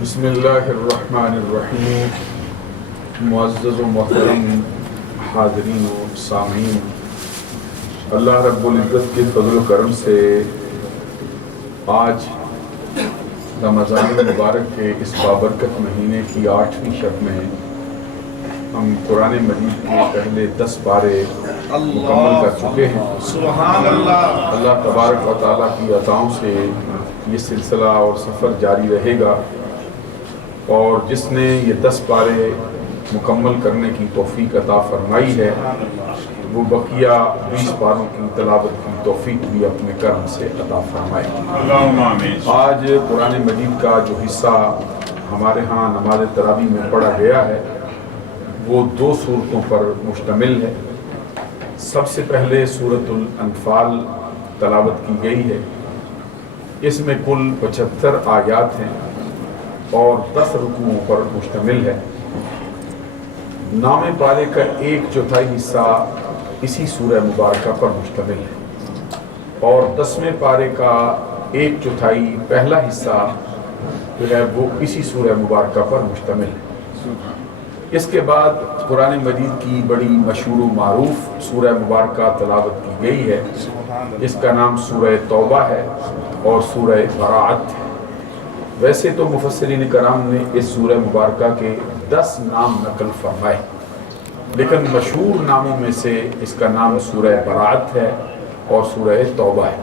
بسم اللہ الرحمن الرحیم۔ معزز و محترم حاضرین و سامعین، اللہ رب العزت کے فضل و کرم سے آج رمضان المبارک کے اس بابرکت مہینے کی 8ویں شب میں ہم قرآن مجید کے پہلے 10 پارے مکمل کر چکے ہیں۔ سبحان اللہ۔ اللہ تبارک و تعالیٰ کی عطاؤں سے یہ سلسلہ اور سفر جاری رہے گا، اور جس نے یہ 10 پارے مکمل کرنے کی توفیق عطا فرمائی ہے وہ بقیہ 20 پاروں کی تلاوت کی توفیق بھی اپنے کرم سے عطا فرمائے۔ اللہم آمین۔ آج قرآن مجید کا جو حصہ ہمارے ہاں نماز تراویح میں پڑھا گیا ہے وہ 2 صورتوں پر مشتمل ہے۔ سب سے پہلے سورۃ الانفال تلاوت کی گئی ہے۔ اس میں کل 75 آیات ہیں اور 10 رکوعوں پر مشتمل ہے۔ نام پارے کا 1/4 حصہ اسی سورہ مبارکہ پر مشتمل ہے، اور 10ویں پارے کا 1/4 پہلا حصہ جو ہے وہ اسی سورہ مبارکہ پر مشتمل ہے۔ اس کے بعد قرآن مجید کی بڑی مشہور و معروف سورہ مبارکہ تلاوت کی گئی ہے، جس کا نام سورہ توبہ ہے اور سورہ براءت ہے۔ ویسے تو مفسرین کرام نے اس سورہ مبارکہ کے 10 نام نقل فرمائے، لیکن مشہور ناموں میں سے اس کا نام سورہ براءت ہے اور سورہ توبہ ہے۔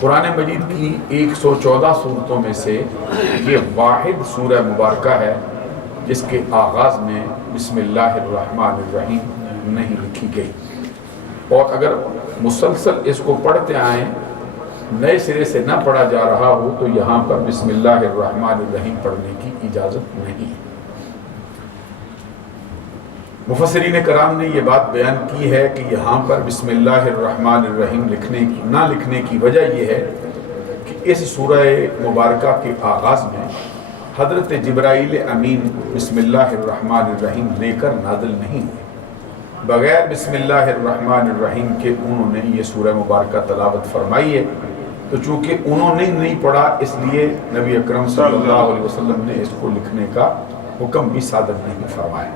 قرآن مجید کی 114 صورتوں میں سے یہ واحد سورہ مبارکہ ہے جس کے آغاز میں بسم اللہ الرحمن الرحیم نہیں لکھی گئی، اور اگر مسلسل اس کو پڑھتے آئیں، نئے سرے سے نہ پڑھا جا رہا ہو، تو یہاں پر بسم اللہ الرحمن الرحیم پڑھنے کی اجازت نہیں ہے۔ مفسرین کرام نے یہ بات بیان کی ہے کہ یہاں پر بسم اللہ الرحمن الرحیم نہ لکھنے کی وجہ یہ ہے کہ اس سورہ مبارکہ کے آغاز میں حضرت جبرائیل امین بسم اللہ الرحمن الرحیم لے کر نازل نہیں ہوئے۔ بغیر بسم اللہ الرحمن الرحیم کے انہوں نے یہ سورہ مبارکہ تلاوت فرمائی ہے، تو چونکہ انہوں نے نہیں پڑھا اس لیے نبی اکرم صلی اللہ علیہ وسلم نے اس کو لکھنے کا حکم بھی صادر نہیں فرمایا۔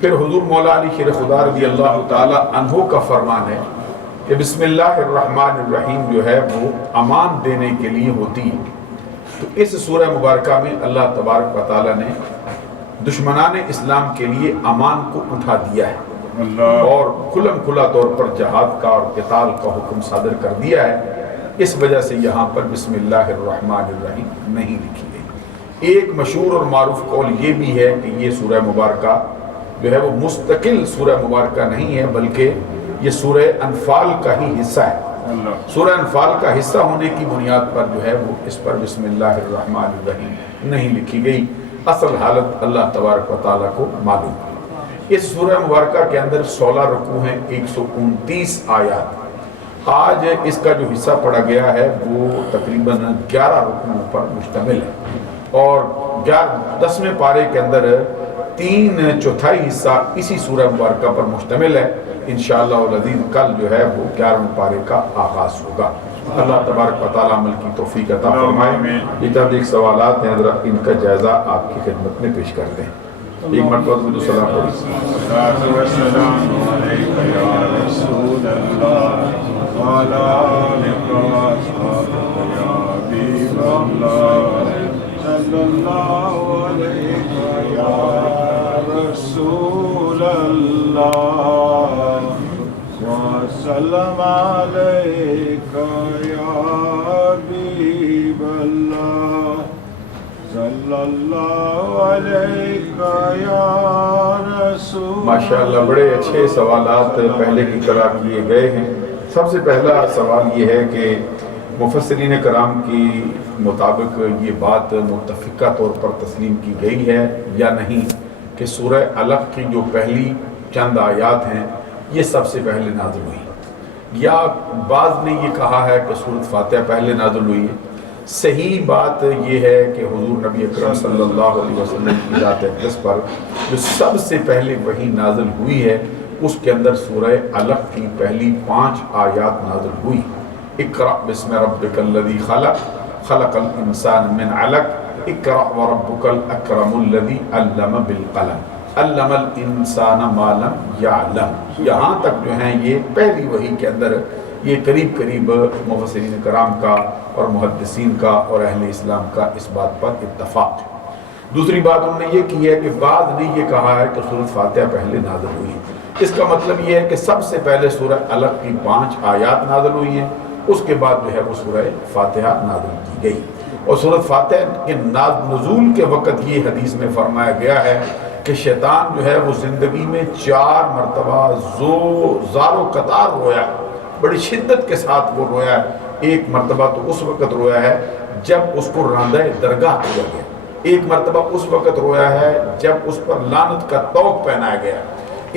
پھر حضور مولا علی شیر خدا رضی اللہ تعالی عنہ کا فرمان ہے کہ بسم اللہ الرحمن الرحیم جو ہے وہ امان دینے کے لیے ہوتی ہے۔ تو اس سورہ مبارکہ میں اللہ تبارک و تعالی نے دشمنان اسلام کے لیے امان کو اٹھا دیا ہے اور کھلم کھلا طور پر جہاد کا اور قتال کا حکم صادر کر دیا ہے۔ اس وجہ سے یہاں پر بسم اللہ الرحمن الرحیم نہیں لکھی گئی۔ ایک مشہور اور معروف قول یہ بھی ہے کہ یہ سورہ مبارکہ جو ہے وہ مستقل سورہ مبارکہ نہیں ہے، بلکہ یہ سورہ انفال کا ہی حصہ ہے۔ سورہ انفال کا حصہ ہونے کی بنیاد پر جو ہے وہ اس پر بسم اللہ الرحمن الرحیم نہیں لکھی گئی۔ اصل حالت اللہ تبارک و تعالیٰ کو معلوم ہے۔ اس سورہ مبارکہ کے اندر 16 رکوع ہیں، 129 آیات۔ آج اس کا جو حصہ پڑھا گیا ہے وہ تقریباً 11 رکوعوں پر مشتمل ہے، اور 10ویں پارے کے اندر 3/4 حصہ اسی سورہ مبارکہ پر مشتمل ہے۔ انشاءاللہ العزیز کل جو ہے وہ 11ویں پارے کا آغاز ہوگا۔ اللہ تبارک و تعالیٰ عمل کی توفیق عطا فرمائے۔ یہ چند ایک سوالات ہیں، ذرا ان کا جائزہ آپ کی خدمت میں پیش کرتے ہیں۔ ایک مرتبہ درود و سلام رسول اللہ وسلم علیک یا حبیب اللہ صلی اللہ علیک یا رسول۔ ماشاءاللہ بڑے اچھے سوالات پہلے کی طرح کیے گئے ہیں۔ سب سے پہلا سوال یہ ہے کہ مفسرین کرام کی مطابق یہ بات متفقہ طور پر تسلیم کی گئی ہے یا نہیں کہ سورہ علق کی جو پہلی چند آیات ہیں یہ سب سے پہلے نازل ہوئی، یا بعض نے یہ کہا ہے کہ سورۃ فاتحہ پہلے نازل ہوئی ہے۔ صحیح بات یہ ہے کہ حضور نبی اکرم صلی اللہ علیہ وسلم کی ذات اقدس پر جو سب سے پہلے وحی نازل ہوئی ہے اس کے اندر سورہ علق کی پہلی 5 آیات نازل ہوئی۔ اقرأ بسم ربک الذی خلق خلق الانسان من علق اقرأ وربک الاکرم الذی علم بالقلم علم الانسان ما لم یعلم، یہاں تک جو ہیں یہ پہلی وحی کے اندر یہ قریب قریب مفسرین کرام کا اور محدثین کا اور اہل اسلام کا اس بات پر اتفاق ہے۔ دوسری بات انہوں نے یہ کی ہے کہ بعض نے یہ کہا ہے کہ سورۃ فاتحہ پہلے نازل ہوئی ہے، اس کا مطلب یہ ہے کہ سب سے پہلے سورہ علق کی 5 آیات نازل ہوئی ہیں، اس کے بعد جو ہے وہ سورہ فاتحہ نازل کی گئی۔ اور سورۃ فاتحہ کے نزول کے وقت یہ حدیث میں فرمایا گیا ہے کہ شیطان جو ہے وہ زندگی میں 4 مرتبہ زار و قطار رویا ہے، بڑی شدت کے ساتھ وہ رویا ہے۔ ایک مرتبہ تو اس وقت رویا ہے جب اس کو راندہ درگاہ کیا گیا، ایک مرتبہ اس وقت رویا ہے جب اس پر لعنت کا طوق پہنایا گیا،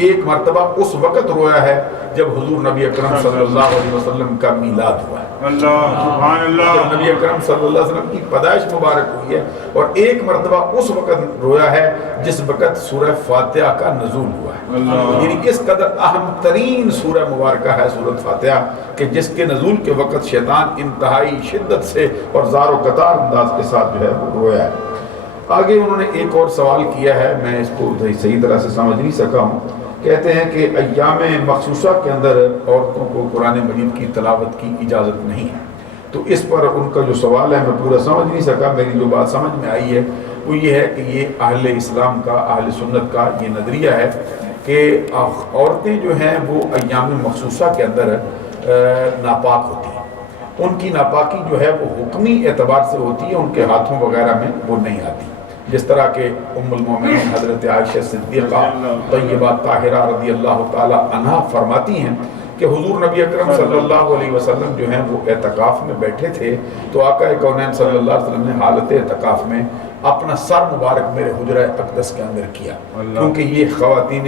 ایک مرتبہ اس وقت رویا ہے جب حضور نبی اکرم صلی اللہ علیہ وسلم کا میلاد ہوا ہے، اللہ سبحان اللہ، جب نبی اکرم صلی اللہ علیہ وسلم کی پیدائش مبارک ہوئی ہے، اور ایک مرتبہ اس وقت رویا ہے جس وقت سورہ فاتحہ کا نزول ہوا ہے۔ یعنی اس قدر اہم ترین سورہ مبارکہ ہے سورۃ فاتحہ کہ جس کے نزول کے وقت شیطان انتہائی شدت سے اور زار و قطار انداز کے ساتھ جو ہے وہ رویا ہے۔ آگے انہوں نے ایک اور سوال کیا ہے، میں اس کو صحیح طرح سے سمجھ نہیں سکا ہوں۔ کہتے ہیں کہ ایام مخصوصہ کے اندر عورتوں کو قرآن مجید کی تلاوت کی اجازت نہیں ہے، تو اس پر ان کا جو سوال ہے میں پورا سمجھ نہیں سکا۔ میری جو بات سمجھ میں آئی ہے وہ یہ ہے کہ یہ اہل اسلام کا، اہل سنت کا یہ نظریہ ہے کہ عورتیں جو ہیں وہ ایام مخصوصہ کے اندر ناپاک ہوتی ہیں، ان کی ناپاکی جو ہے وہ حکمی اعتبار سے ہوتی ہے، ان کے ہاتھوں وغیرہ میں وہ نہیں آتی، جس طرح کہ ام المومنین حضرت عائشہ صدیقہ طیبہ طاہرہ رضی اللہ تعالی عنہا فرماتی ہیں کہ حضور نبی اکرم صلی اللہ علیہ وسلم جو ہیں وہ اعتکاف میں بیٹھے تھے، تو آقا کونین صلی اللہ علیہ وسلم نے حالت اعتکاف میں اپنا سر مبارک میرے حجرہ اقدس کے اندر کیا، کیونکہ یہ خواتین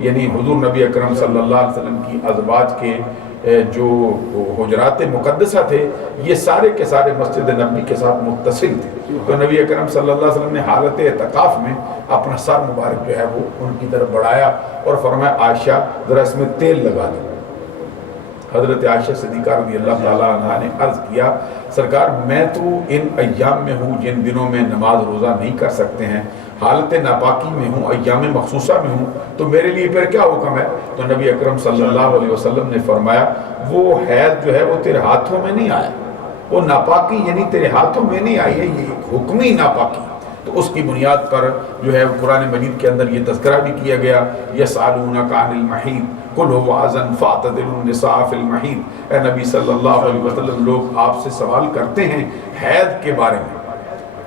یعنی حضور نبی اکرم صلی اللہ علیہ وسلم کی ازواج کے جو حجرات مقدسہ تھے یہ سارے کے سارے مسجد نبی کے ساتھ متصل تھے، تو نبی اکرم صلی اللہ علیہ وسلم نے حالت اعتکاف میں اپنا سر مبارک جو ہے وہ ان کی طرف بڑھایا اور فرمایا عائشہ ذرا اس میں تیل لگا دو۔ حضرت عائشہ صدیقہ رضی اللہ تعالیٰ عنہ نے عرض کیا سرکار میں تو ان ایام میں ہوں جن دنوں میں نماز روزہ نہیں کر سکتے ہیں، حالت ناپاکی میں ہوں، ایام مخصوصہ میں ہوں، تو میرے لیے پھر کیا حکم ہے؟ تو نبی اکرم صلی اللہ علیہ وسلم نے فرمایا وہ حیض جو ہے وہ تیرے ہاتھوں میں نہیں آیا، وہ ناپاکی یعنی تیرے ہاتھوں میں نہیں آئی ہے، یہ حکمی ناپاکی، تو اس کی بنیاد پر جو ہے قرآن مجید کے اندر یہ تذکرہ بھی کیا گیا یسألونک عن المحیض قل هو اذى فاعتزلوا النساء فی المحیض، اے نبی صلی اللہ علیہ وسلم لوگ آپ سے سوال کرتے ہیں حیض کے بارے میں،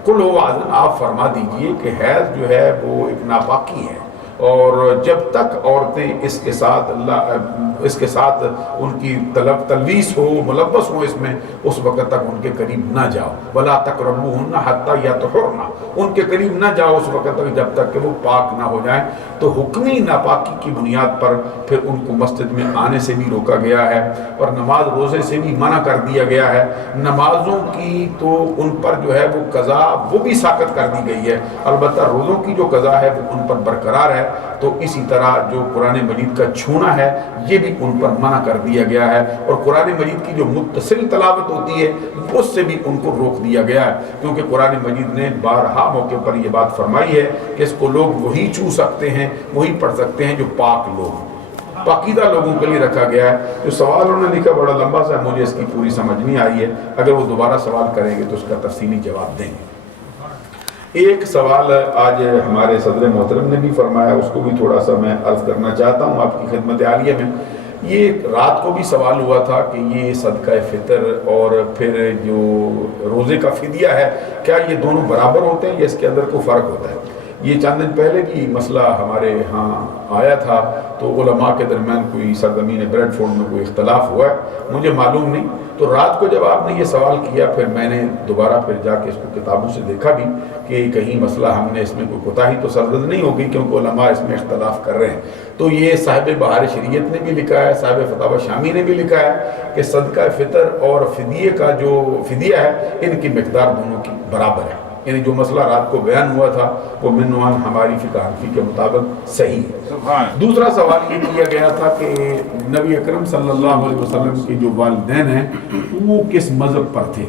قل هو اذى آپ فرما دیجئے کہ حیض جو ہے وہ ایک ناپاکی ہے، اور جب تک عورتیں اس کے ساتھ ان کی تلویث ہو، ملبس ہو اس میں، اس وقت تک ان کے قریب نہ جاؤ، وَلَا تَقْرَبُوهُنَّ حَتَّى يَطْهُرْنَ، ان کے قریب نہ جاؤ اس وقت تک جب تک کہ وہ پاک نہ ہو جائیں۔ تو حکمی ناپاکی کی بنیاد پر پھر ان کو مسجد میں آنے سے بھی روکا گیا ہے، اور نماز روزے سے بھی منع کر دیا گیا ہے۔ نمازوں کی تو ان پر جو ہے وہ قضا وہ بھی ساقط کر دی گئی ہے، البتہ روزوں کی جو قضا ہے وہ ان پر برقرار ہے۔ تو اسی طرح جو قرآن مجید کا چھونا ہے یہ بھی ان پر منع کر دیا گیا ہے، اور قرآن مجید کی جو متصل تلاوت ہوتی ہے اس سے بھی ان کو روک دیا گیا ہے، کیونکہ قرآن مجید نے بارہا موقع پر یہ بات فرمائی ہے کہ اس کو لوگ وہی چھو سکتے ہیں، وہی پڑھ سکتے ہیں جو پاک لوگ، پاکیزہ لوگوں کے لیے رکھا گیا ہے۔ جو سوال انہوں نے لکھا بڑا لمبا سا، مجھے اس کی پوری سمجھ نہیں آئی ہے، اگر وہ دوبارہ سوال کریں گے تو اس کا تفصیلی جواب دیں گے۔ ایک سوال آج ہمارے صدر محترم نے بھی فرمایا، اس کو بھی تھوڑا سا میں عرض کرنا چاہتا ہوں آپ کی خدمت عالیہ میں۔ یہ رات کو بھی سوال ہوا تھا کہ یہ صدقہ فطر اور پھر جو روزے کا فدیہ ہے کیا یہ دونوں برابر ہوتے ہیں یا اس کے اندر کوئی فرق ہوتا ہے؟ یہ چند دن پہلے بھی مسئلہ ہمارے ہاں آیا تھا، تو علماء کے درمیان کوئی سرزمین بریڈ فورڈ میں کوئی اختلاف ہوا ہے، مجھے معلوم نہیں۔ تو رات کو جب آپ نے یہ سوال کیا پھر میں نے دوبارہ پھر جا کے اس کو کتابوں سے دیکھا بھی کہ کہیں مسئلہ ہم نے اس میں کوئی کوتاہی تو سرزد نہیں ہوگی، کیونکہ علماء اس میں اختلاف کر رہے ہیں۔ تو یہ صاحب بہار شریعت نے بھی لکھا ہے، صاحب فتاوی شامی نے بھی لکھا ہے کہ صدقہ فطر اور فدیے کا جو فدیہ ہے ان کی مقدار دونوں کی برابر ہے، یعنی جو مسئلہ رات کو بیان ہوا تھا وہ منوان ہماری فقہ حنفی کے مطابق صحیح ہے۔ دوسرا سوال یہ کیا گیا تھا کہ نبی اکرم صلی اللہ علیہ وسلم کے جو والدین ہیں وہ کس مذہب پر تھے؟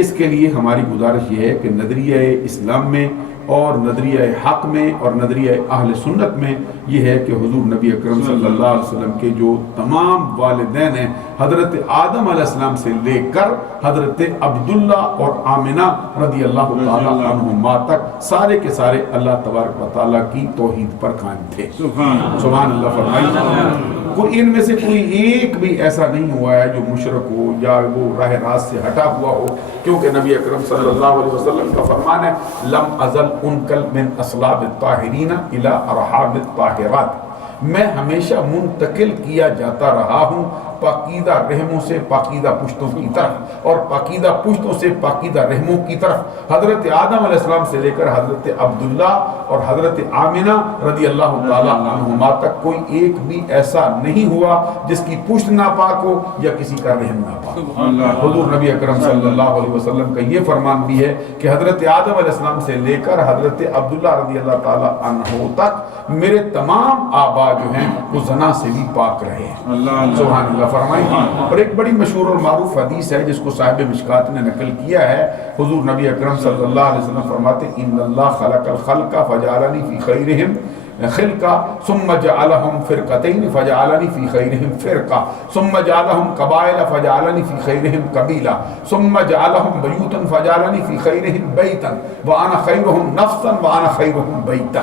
اس کے لیے ہماری گزارش یہ ہے کہ نظریہ اسلام میں اور نظریہ حق میں اور نظریہ اہل سنت میں یہ ہے کہ حضور نبی اکرم صلی اللہ علیہ وسلم کے جو تمام والدین ہیں حضرت آدم علیہ السلام سے لے کر حضرت عبداللہ اور آمنہ رضی اللہ تعالیٰ عنہما تک سارے کے سارے اللہ تبارک و تعالیٰ کی توحید پر قائم تھے. سبحان اللہ فرمائیے. کوئی ان میں سے کوئی ایک بھی ایسا نہیں ہوا ہے جو مشرک ہو یا وہ راہ راست سے ہٹا ہوا ہو، کیونکہ نبی اکرم صلی اللہ علیہ وسلم کا فرمان ہے لم ازل انکل من اصلاب الطاہرین الی ارحام الطاہرات، میں ہمیشہ منتقل کیا جاتا رہا ہوں پاکیدہ رحموں سے پاکیدہ پشتوں کی طرف اور پاکیدہ پشتوں سے پاکیدہ رحموں کی طرف. حضرت آدم علیہ السلام سے لے کر حضرت عبداللہ اور حضرت آمنہ رضی اللہ تعالیٰ عنہما تک کوئی ایک بھی ایسا نہیں ہوا جس کی پشت ناپاک ہو یا کسی کا رحم ناپاک ہو. حضور نبی اکرم صلی اللہ علیہ وسلم کا یہ فرمان بھی ہے کہ حضرت آدم علیہ السلام سے لے کر حضرت عبداللہ رضی اللہ تعالیٰ عنہ تک میرے تمام آبا جو ہیں وہ زنا سے بھی پاک رہے ہیں. سبحان اللہ فرمائیں. اور ایک بڑی مشہور اور معروف حدیث ہے جس کو صاحب مشکات نے نقل کیا ہے. حضور نبی اکرم صلی اللہ علیہ وسلم فرماتے ہیں ان اللہ خلق الخلق فجعلنی فی خیرہم خلقا ثم جعلهم فرقتين فجعلني في خيرهم فرقة ثم جعلهم قبائل فجعلني في خيرهم قبيلة ثم جعلهم بيوتا فجعلني في خيرهم بيتا وأنا خيرهم نفسا وأنا خيرهم بيتا.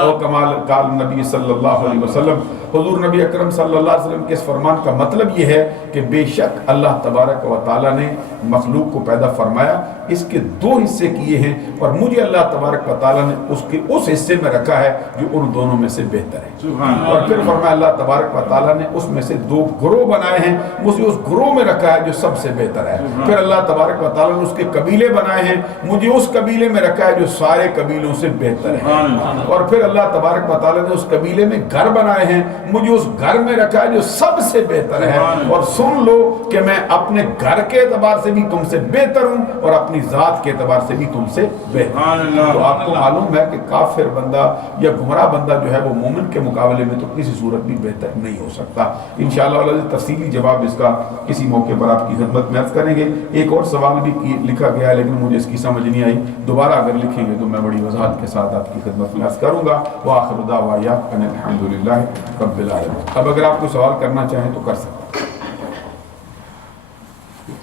اور کمال قال نبی صلی اللہ علیہ وسلم. حضور نبی اکرم صلی اللہ علیہ وسلم کے اس فرمان کا مطلب یہ ہے کہ بے شک اللہ تبارک و تعالیٰ نے مخلوق کو پیدا فرمایا، اس کے دو حصے کیے ہیں اور مجھے اللہ تبارک و تعالیٰ نے اس حصے میں رکھا ہے جو ان دونوں میں سے بہتر ہے. اور پھر فرمایا اللہ تبارک و تعالیٰ نے اس میں سے دو گروہ بنائے ہیں، مجھے اس گروہ میں رکھا ہے جو سب سے بہتر ہے. پھر اللہ تبارک و تعالیٰ نے اس کے قبیلے بنائے ہیں، مجھے اس قبیلے میں رکھا ہے جو سارے قبیلوں سے بہتر ہے. اور پھر اللہ تبارک و تعالیٰ نے اس قبیلے میں گھر بنائے ہیں، مجھے اس گھر میں رکھا ہے جو سب سے بہتر ہے. اور سن لو کہ میں اپنے گھر کے اعتبار سے بھی تم سے بہتر ہوں اور اپنی ذات کے اعتبار سے بھی تم سے بہتر. تو آپ کو معلوم ہے کہ کافر بندہ یا گمراہ بندہ جو ہے وہ مومن کے مقابلے میں تو کسی صورت بھی بہتر نہیں ہو سکتا. انشاءاللہ تفصیلی جواب اس کا کسی موقع پر آپ کی خدمت میں عرض کریں گے. ایک اور سوال بھی لکھا گیا ہے لیکن مجھے اس کی سمجھ نہیں آئی، دوبارہ اگر لکھیں گے تو میں بڑی وضاحت کے ساتھ آپ کی خدمت میں عرض کروں گا. وآخر دعوانا ان الحمدللہ رب العالمین. اب اگر آپ کو سوال کرنا چاہیں تو کر سکتے.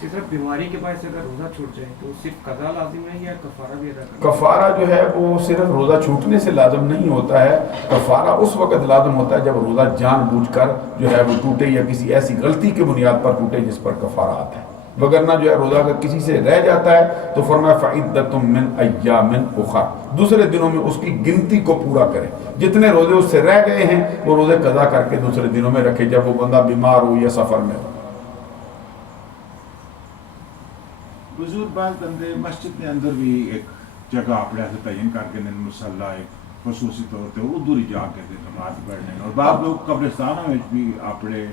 صرف بیماری کے باعث اگر روزہ چھوٹ جائے تو صرف قضا لازم ہے یا کفارہ بھی ادا کرنا؟ کفارہ جو ہے وہ صرف روزہ چھوٹنے سے لازم نہیں ہوتا ہے. کفارہ اس وقت لازم ہوتا ہے جب روزہ جان بوجھ کر جو ہے وہ ٹوٹے یا کسی ایسی غلطی کی بنیاد پر ٹوٹے جس پر کفارہ آتا ہے. وگرنہ جو ہے روزہ اگر کسی سے رہ جاتا ہے تو فرمایا فعدۃ من ایام اخر، دوسرے دنوں میں اس کی گنتی کو پورا کرے. جتنے روزے اس سے رہ گئے ہیں وہ روزے قضا کر کے دوسرے دنوں میں رکھے جب وہ بندہ بیمار ہو یا سفر میں ہو. حضور بعض بندے مسجد کے اندر بھی ایک جگہ اپنے سے تعین کر کے مصلی ایک خصوصی طور پہ ادھر ہی جا کے نماز پڑھنے، اور بعض لوگ قبرستانوں میں بھی اپنے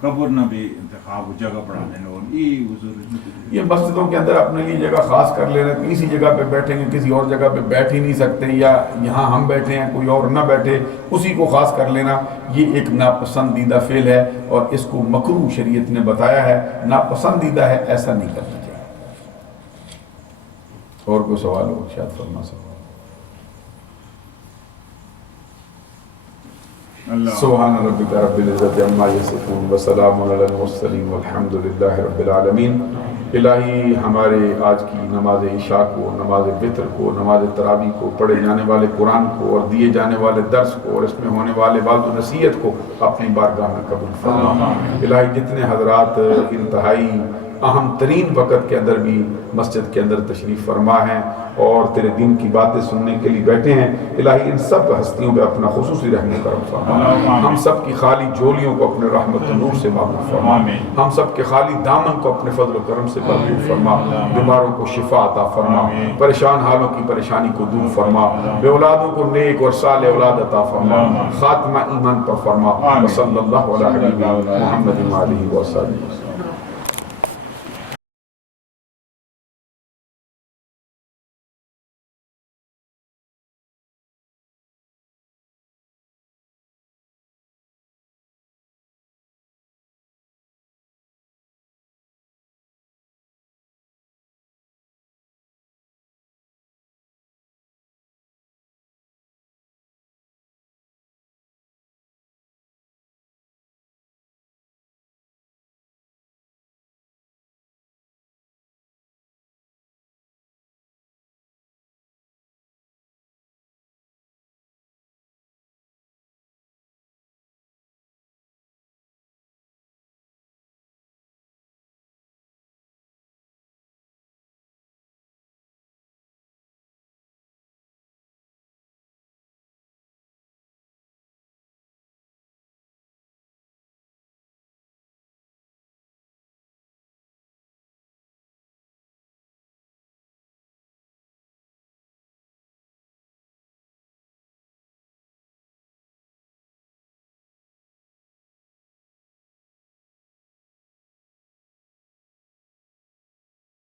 قبر نہ بھی انتخاب جگہ پڑھانے. اور یہ مسجدوں کے اندر اپنے لیے جگہ خاص کر لینا، کسی جگہ پہ بیٹھیں گے کسی اور جگہ پہ بیٹھ ہی نہیں سکتے، یا یہاں ہم بیٹھے ہیں کوئی اور نہ بیٹھے اسی کو خاص کر لینا، یہ ایک ناپسندیدہ فعل ہے اور اس کو مکروہ شریعت نے بتایا ہے. ناپسندیدہ ہے، ایسا نہیں کرنا چاہیے. اور کوئی سوال ہو شاید فرما سکتا. سبحان ربک رب العزت عما یصفون وسلام علی المرسلین والحمد للہ رب العالمین. الہی ہمارے آج کی نماز عشاء کو، نماز وتر کو، نماز تراویح کو، پڑھے جانے والے قرآن کو اور دیے جانے والے درس کو اور اس میں ہونے والے وعظ و نصیحت کو اپنی بارگاہ میں قبول فرما. الہی جتنے حضرات انتہائی اہم ترین وقت کے اندر بھی مسجد کے اندر تشریف فرما ہیں اور تیرے دین کی باتیں سننے کے لیے بیٹھے ہیں، الہی ان سب ہستیوں پہ اپنا خصوصی رحم و کرم فرما. ہم سب کی خالی جولیوں کو اپنے رحمت و نور سے معمور فرما. ہم سب کے خالی دامن کو اپنے فضل و کرم سے معمور فرما. بیماروں کو شفا عطا فرما، پریشان حالوں کی پریشانی کو دور فرما، بے اولادوں کو نیک اور صالح اولاد عطا فرما، خاتمہ ایمان پر فرما. صلی اللہ علیہ وسلم محمد و آلہ وصحبہ.